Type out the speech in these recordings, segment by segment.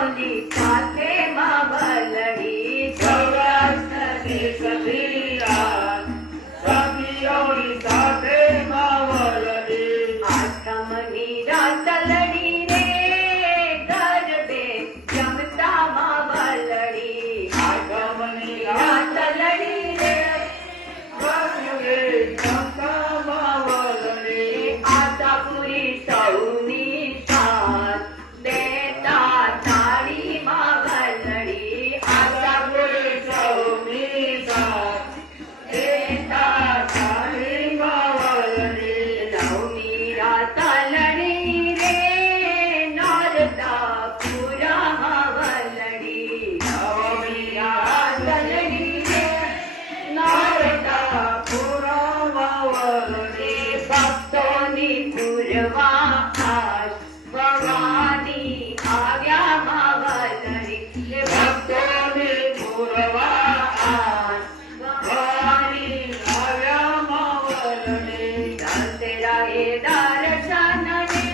ભક્તોની સાથે માવલડી સૌરાષ્ટ્રની સખીયા સખીઓની સાથે માવલડી આઠમની રાતલડી રે ગરબે જમતા માવલડી આગમની રાતલડી રે ગરબે જમતા માવલડી આશાપુરી સૌની સાથ દેતા તાળી માવલડી આશાપુરી સૌની સાથ દેતા તાળી માવલડી નવમી રાતલડી રે નોરતા પુરા માવલડી નવમી રાતલડી રે નોરતા પુરા માવલડી ભક્તોની પૂરવા આશ ભવાની આવ્યા માવલડી ભક્તોની પૂરવા આશ ભવાની આવ્યા માવલડી દશેરાએ દર્શન રે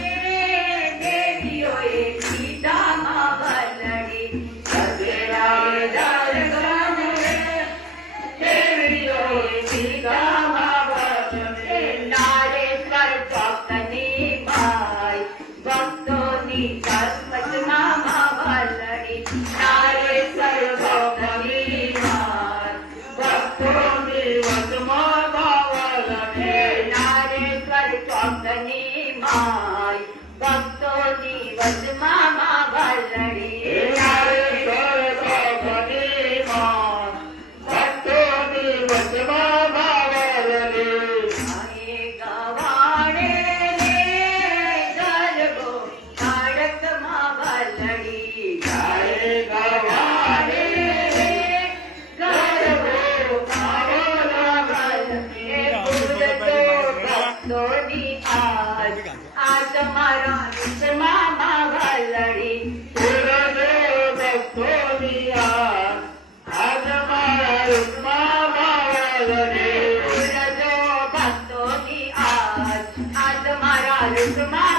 દેવીઓએ સીધા માવલડી દશેરાએ દર્શન રે દેવીઓએ સીધા માવલડી નારેશ્વર ચોકની માય ભક્તોની સર્વજમાં માવલડી નારેશ્વર ચોકની માય ભક્તોની વચમાં માવલડી નારેશ્વર ચોકની માય ભક્તોની વચમાં માવલડી નારેશ્વર ચોકની માં ભક્તોની વચમાં માવલડી આએ ગવાડે રે ગરબો તારક માવલડી ગાય ગવાડે રે ગરબો માવલડી ભક્તોની આજ મારા વિશ્વમાં માવલડી પૂરજો ભક્તોની આજ મારા રૂપમાં માવલડી ભક્તોની આજ મારા રૂપમાં